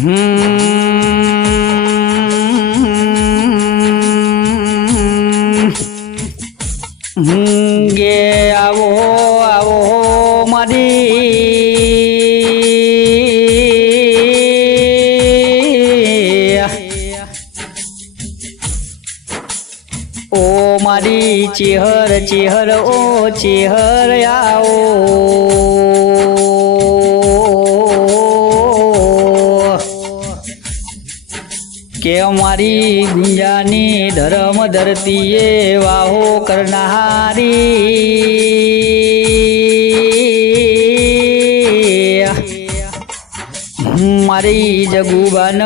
ગે આવો આવો મારી. ઓ મારી ચેહર ચેહર ઓ ચેહર આવો. ધરતીએ વાહો કરનારી મારી જગુબાન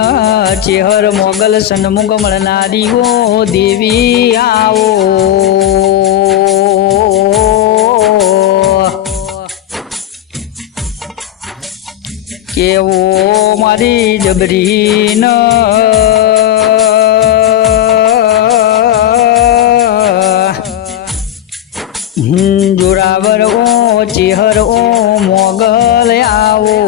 ચેહર મોગલ સન્મુખ મળનારી ઓ દેવી આવો કેવો મારી જબરીન ચેહર મોગલ આવો.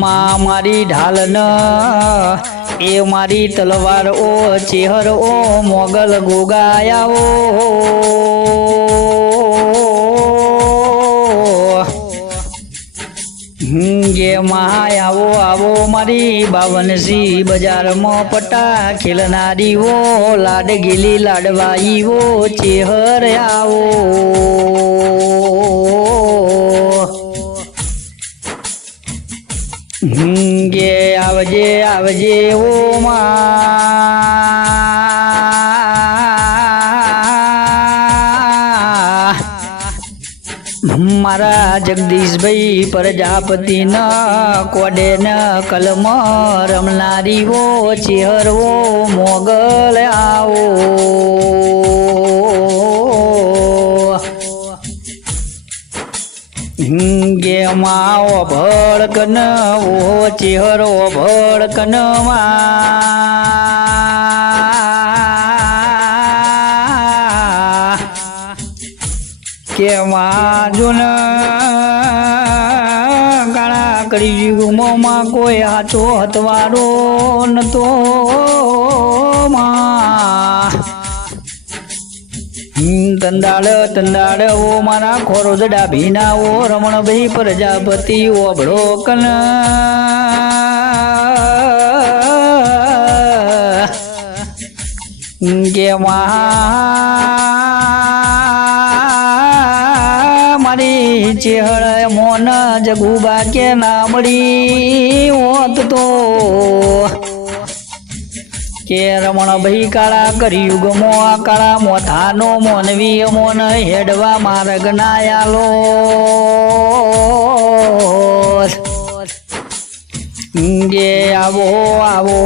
મા મારી ઢાલ ન એ મારી તલવાર ઓ ચેહર મોગલ ગોગાયાઓ ગે મહાય આવો આવો મારી બાવનસી બજારમાં પટા ખેલનારી લાડગીલી લાડ ગેલી લાડવાઈ ઓ ચેહર આવો. ગે આવજે આવજે ઓ માં. મારા જગદીશભાઈ પ્રજાપતિ ન કલમ રમનારીઓ ચેહરવો, મોગલ આવો. ગે માઓ ભળકન ઓ ચેહરો ભળકનમાં કે વાજુન ગાણા કરી ગુમોમાં કોઈ હાચો હતવારો નતો તંદાળ તંદાળ ઓ મારા ખોરો જડા ભીના ઓ રમણભાઈ પ્રજાપતિ ઓબળો કન. કે માં ચેહળ મોન જગુબા કે ના મળી હોત તો. કે રમણ ભાઈ કાળા કર્યુગમો આ કાળા મોથાનો મોનવી મોન હેડવા માર્ગ નાયાલો. ગે આવો આવો.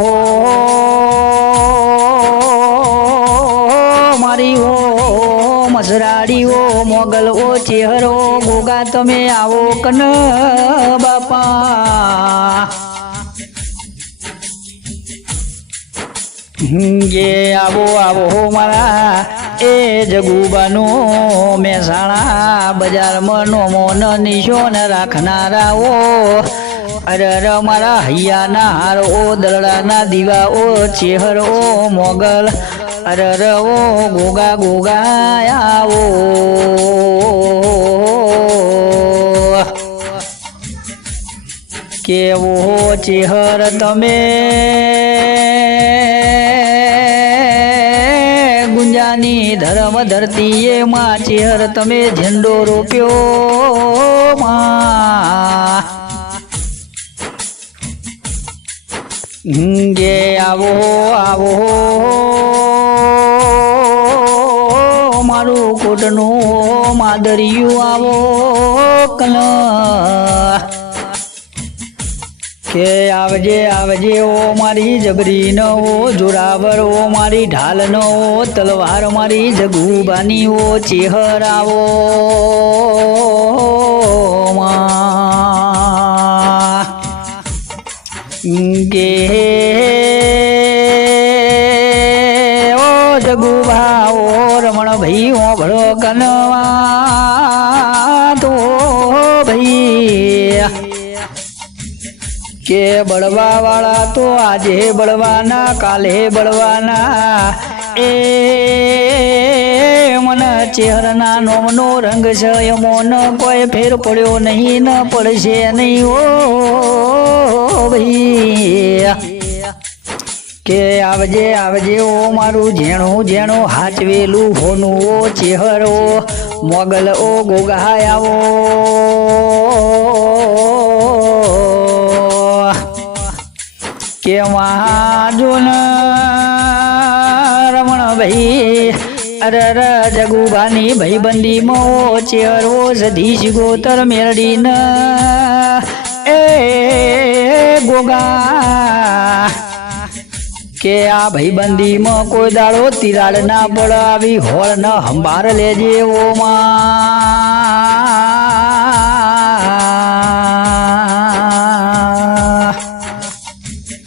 મસરાડી ઓ મોગલ ઓ, ચેહરો, ગોગા, તમે આવો કન બાપા. જે આવો આવો મારા, એ જગુબાનો મહેસાણા બજારમાં નોમો નિશોન રાખનારાઓ. અરે અરે, મારા હૈયાના હાર ઓ દરડાના દીવા ઓ ચેહર ઓ મોગલ અરે રવો ગોગા ગોગા આવો કેવો ચેહર તમે? ગુંજાની ધર્મ ધરતીએ માં ચેહર તમે ઝંડો રોપ્યો માં. ગે આવો આવો. કોટનું માદરિયું આવો કલ કે આવજે આવજે ઓ મારી જબરી નો જોરાવર ઓ મારી ઢાલ નો તલવાર મારી જગુબાની ઓ ચેહર ગરબા ઓ રમણ ભાઈ ઓ ભળો કનવા તો ભાઈ. કે બળવા વાળા તો આજે બળવાના, કાલે બળવાના. એ મને ચહેરાના નોમનો રંગ છે, એમોનો કોઈ ફેર પડ્યો નહીં, ન પડશે નહીં. ઓ આવજે આવજે, ઓ મારું ઝેણું ઝેણું હાચવેલું હોનું, ઓ ચેહરો, મોગલ, ઓ ગોગાય આવો કે મહાજુન રમણ ભાઈ અરે ર જગુબાની ભાઈબંધીમાં મો ચેહરો, સધીશ ગોતર મેળડીન એ, ગોગા કે આ ભાઈબંધીમાં કોઈ દાડો તિરાડ ના પડાવી હોળ ન હંભાર લેજે ઓ માં